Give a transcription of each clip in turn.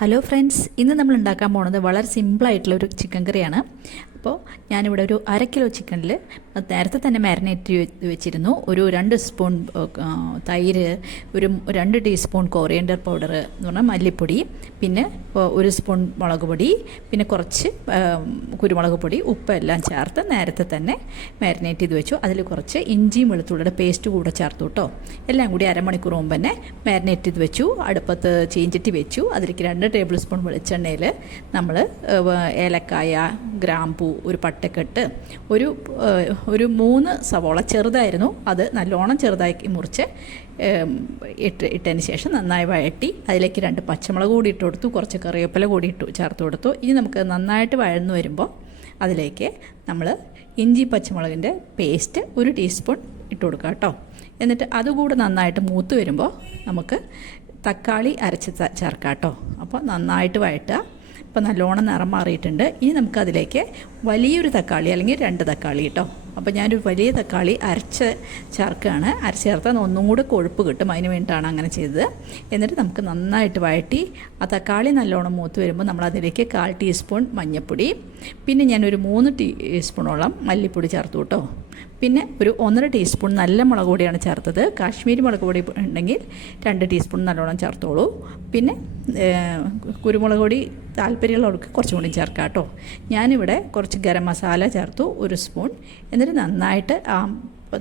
Hello friends, ഇന്ന് നമ്മൾ ഉണ്ടാക്കാൻ പോകുന്നത് വളരെ സിമ്പിളായിട്ടുള്ളൊരു ചിക്കൻ കറിയാണ്. അപ്പോൾ ഞാനിവിടെ ഒരു 1/2 കിലോ ചിക്കനിൽ നേരത്തെ തന്നെ മാരിനേറ്റ് വെച്ചിരുന്നു. ഒരു 2 സ്പൂൺ തൈര്, ഒരു 2 ടീസ്പൂൺ കൊറിയൻഡർ പൗഡർ എന്ന് പറഞ്ഞാൽ മല്ലിപ്പൊടി, പിന്നെ 1 സ്പൂൺ മുളക് പൊടി, പിന്നെ കുറച്ച് കുരുമുളക് പൊടി, ഉപ്പെല്ലാം ചേർത്ത് നേരത്തെ തന്നെ മാരിനേറ്റ് ചെയ്ത് വെച്ചു. അതിൽ കുറച്ച് ഇഞ്ചിയും വെളുത്തുള്ളിയുടെ പേസ്റ്റ് കൂടെ ചേർത്തു കേട്ടോ. എല്ലാം കൂടി അരമണിക്കൂർ മുമ്പ് തന്നെ മാരിനേറ്റ് ചെയ്ത് വെച്ചു. അടുപ്പത്ത് ചീഞ്ചട്ടി വെച്ചു. അതിലേക്ക് 2 ടേബിൾ സ്പൂൺ വെളിച്ചെണ്ണയിൽ നമ്മൾ ഏലക്കായ, ഗ്രാമ്പൂ, ഒരു പട്ടക്കെട്ട്, ഒരു 3 സവോള ചെറുതായിരുന്നു, അത് നല്ലോണം ചെറുതാക്കി മുറിച്ച് ഇട്ടതിന് ശേഷം നന്നായി വഴറ്റി അതിലേക്ക് 2 പച്ചമുളക് കൂടി ഇട്ട് കൊടുത്തു, കുറച്ച് കറിവേപ്പില കൂടി ചേർത്ത് കൊടുത്തു. ഇനി നമുക്ക് നന്നായിട്ട് വഴന്നു വരുമ്പോൾ അതിലേക്ക് നമ്മൾ ഇഞ്ചി പച്ചമുളകിൻ്റെ പേസ്റ്റ് 1 ടീസ്പൂൺ ഇട്ട് കൊടുക്കുക കേട്ടോ. എന്നിട്ട് അതുകൂടെ നന്നായിട്ട് മൂത്ത് വരുമ്പോൾ നമുക്ക് തക്കാളി അരച്ച് ചേർക്കാം കേട്ടോ. അപ്പോൾ നന്നായിട്ട് വഴറ്റുക. ഇപ്പോൾ നല്ലോണം നിറം മാറിയിട്ടുണ്ട്. ഇനി നമുക്കതിലേക്ക് വലിയൊരു തക്കാളി അല്ലെങ്കിൽ 2 തക്കാളി കേട്ടോ. അപ്പോൾ ഞാനൊരു വലിയ തക്കാളി അരച്ച് ചേർക്കുകയാണ്. അരച്ച് ചേർത്താൽ ഒന്നും കൂടെ കൊഴുപ്പ് കിട്ടും, അതിന് വേണ്ടിയിട്ടാണ് അങ്ങനെ ചെയ്തത്. എന്നിട്ട് നമുക്ക് നന്നായിട്ട് വഴറ്റി ആ തക്കാളി നല്ലോണം മൂത്ത് വരുമ്പോൾ നമ്മളതിലേക്ക് 1/4 ടീസ്പൂൺ മഞ്ഞൾപ്പൊടി, പിന്നെ ഞാനൊരു 3 ടീസ്പൂണോളം മല്ലിപ്പൊടി ചേർത്തു കേട്ടോ. പിന്നെ ഒരു 1.5 ടീസ്പൂൺ നല്ല മുളക് പൊടിയാണ് ചേർത്തത്. കാശ്മീരി മുളക് പൊടി ഉണ്ടെങ്കിൽ 2 ടീസ്പൂൺ നല്ലോണം ചേർത്തോളൂ. പിന്നെ കുരുമുളക് പൊടി താല്പര്യമുള്ളവർക്ക് കുറച്ചും കൂടി ചേർക്കാം കേട്ടോ. ഞാനിവിടെ കുറച്ച് ഗരം മസാല ചേർത്തു 1 സ്പൂൺ. എന്നിട്ട് നന്നായിട്ട്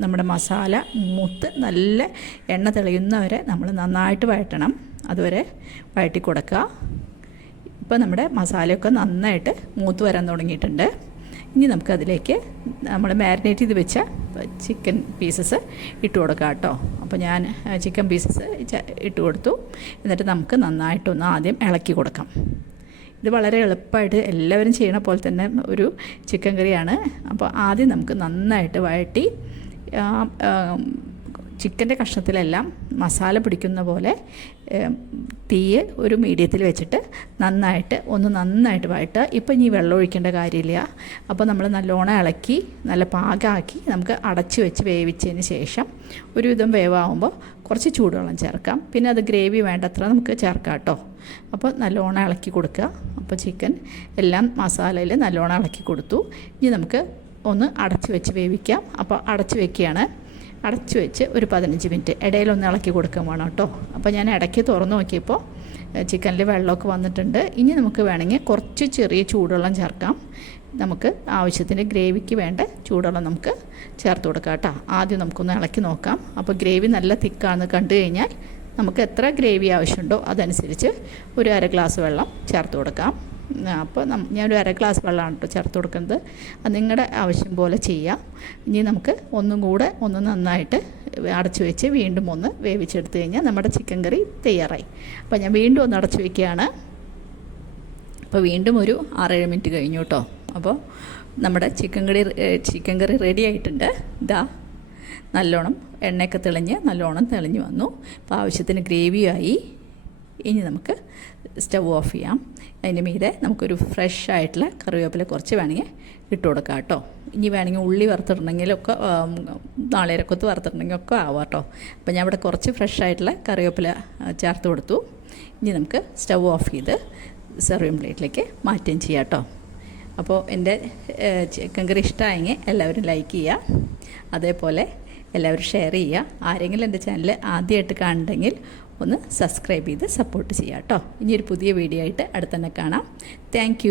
നമ്മുടെ മസാല മൂത്ത് നല്ല എണ്ണ തെളിയുന്നവരെ നമ്മൾ നന്നായിട്ട് വഴറ്റണം. അതുവരെ വഴറ്റി കൊടുക്കുക. ഇപ്പോൾ നമ്മുടെ മസാലയൊക്കെ നന്നായിട്ട് മൂത്ത് വരാൻ തുടങ്ങിയിട്ടുണ്ട്. ഇനി നമുക്കതിലേക്ക് നമ്മൾ മാരിനേറ്റ് ചെയ്ത് വെച്ച ചിക്കൻ പീസസ് ഇട്ട് കൊടുക്കാം കേട്ടോ. അപ്പോൾ ഞാൻ ചിക്കൻ പീസസ് ഇട്ട് കൊടുത്തു. എന്നിട്ട് നമുക്ക് നന്നായിട്ടൊന്ന് ആദ്യം ഇളക്കി കൊടുക്കാം. ഇത് വളരെ എളുപ്പമായിട്ട് എല്ലാവരും ചെയ്യണ പോലെ തന്നെ ഒരു ചിക്കൻ കറിയാണ്. അപ്പോൾ ആദ്യം നമുക്ക് നന്നായിട്ട് വഴറ്റി ചിക്കൻ്റെ കഷ്ണത്തിലെല്ലാം മസാല പിടിക്കുന്ന പോലെ തീയ് ഒരു മീഡിയത്തിൽ വെച്ചിട്ട് നന്നായിട്ട് വഴറ്റുക. ഇപ്പം ഇനി വെള്ളം ഒഴിക്കേണ്ട കാര്യമില്ല. അപ്പോൾ നമ്മൾ നല്ലോണം ഇളക്കി നല്ല പാകമാക്കി നമുക്ക് അടച്ച് വെച്ച് വേവിച്ചതിന് ശേഷം ഒരുവിധം വേവാകുമ്പോൾ കുറച്ച് ചൂടുവെള്ളം ചേർക്കാം. പിന്നെ അത് ഗ്രേവി വേണ്ടത്ര നമുക്ക് ചേർക്കാം കേട്ടോ. അപ്പോൾ നല്ലോണം ഇളക്കി കൊടുക്കുക. അപ്പോൾ ചിക്കൻ എല്ലാം മസാലയിൽ നല്ലോണം ഇളക്കി കൊടുത്തു. ഇനി നമുക്ക് ഒന്ന് അടച്ച് വെച്ച് വേവിക്കാം. അപ്പോൾ അടച്ച് വെക്കുകയാണ്. അടച്ചു വെച്ച് ഒരു 15 മിനിറ്റ് ഇടയിലൊന്ന് ഇളക്കി കൊടുക്കാൻ വേണം കേട്ടോ. അപ്പോൾ ഞാൻ ഇടയ്ക്ക് തുറന്ന് നോക്കിയപ്പോൾ ചിക്കനിൽ വെള്ളമൊക്കെ വന്നിട്ടുണ്ട്. ഇനി നമുക്ക് വേണമെങ്കിൽ കുറച്ച് ചെറിയ ചൂടുവെള്ളം ചേർക്കാം. നമുക്ക് ആവശ്യത്തിന് ഗ്രേവിക്ക് വേണ്ട ചൂടുവെള്ളം നമുക്ക് ചേർത്ത് കൊടുക്കാം കേട്ടോ. ആദ്യം നമുക്കൊന്ന് ഇളക്കി നോക്കാം. അപ്പോൾ ഗ്രേവി നല്ല തിക്കാണെന്ന് കണ്ടു കഴിഞ്ഞാൽ നമുക്ക് എത്ര ഗ്രേവി ആവശ്യമുണ്ടോ അതനുസരിച്ച് ഒരു 1/2 ഗ്ലാസ് വെള്ളം ചേർത്ത് കൊടുക്കാം. അപ്പോൾ ഞാനൊരു 1/2 ഗ്ലാസ് വെള്ളമാണ് കേട്ടോ ചേർത്ത് കൊടുക്കുന്നത്. അത് നിങ്ങളുടെ ആവശ്യം പോലെ ചെയ്യാം. ഇനി നമുക്ക് ഒന്നും കൂടെ ഒന്ന് നന്നായിട്ട് അടച്ചു വെച്ച് വീണ്ടും ഒന്ന് വേവിച്ചെടുത്ത് കഴിഞ്ഞാൽ നമ്മുടെ ചിക്കൻ കറി തയ്യാറായി. അപ്പോൾ ഞാൻ വീണ്ടും ഒന്ന് അടച്ചു വയ്ക്കുകയാണ്. അപ്പോൾ വീണ്ടും ഒരു 6-7 മിനിറ്റ് കഴിഞ്ഞു കേട്ടോ. അപ്പോൾ നമ്മുടെ ചിക്കൻ കറി റെഡി ആയിട്ടുണ്ട്. ഇതാ നല്ലോണം എണ്ണയൊക്കെ നല്ലോണം തെളിഞ്ഞ് വന്നു. അപ്പോൾ ആവശ്യത്തിന് ഗ്രേവിയായി. ഇനി നമുക്ക് സ്റ്റവ് ഓഫ് ചെയ്യാം. അതിൻ്റെ മീതെ നമുക്കൊരു ഫ്രഷ് ആയിട്ടുള്ള കറിവേപ്പില കുറച്ച് വേണമെങ്കിൽ ഇട്ട് കൊടുക്കാം കേട്ടോ. ഇനി വേണമെങ്കിൽ ഉള്ളി വറുത്തിടണമെങ്കിലൊക്കെ നാളികേരക്കൊത്ത് വറുത്തിടണമെങ്കിൽ ഒക്കെ ആവാം കേട്ടോ. അപ്പോൾ ഞാൻ ഇവിടെ കുറച്ച് ഫ്രഷ് ആയിട്ടുള്ള കറിവേപ്പില ചേർത്ത് കൊടുത്തു. ഇനി നമുക്ക് സ്റ്റവ് ഓഫ് ചെയ്ത് സെർവിങ് പ്ലേറ്റിലേക്ക് മാറ്റുകയും ചെയ്യാം കേട്ടോ. അപ്പോൾ എൻ്റെ ചിക്കൻ കറി ഇഷ്ടമായെങ്കിൽ എല്ലാവരും ലൈക്ക് ചെയ്യുക. അതേപോലെ എല്ലാവരും ഷെയർ ചെയ്യുക. ആരെങ്കിലും എൻ്റെ ചാനൽ ആദ്യമായിട്ട് കാണുന്നുണ്ടെങ്കിൽ ഒന്ന് സബ്സ്ക്രൈബ് ചെയ്ത് സപ്പോർട്ട് ചെയ്യാം കേട്ടോ. ഇനിയൊരു പുതിയ വീഡിയോ ആയിട്ട് അടുത്തന്നെ കാണാം. താങ്ക്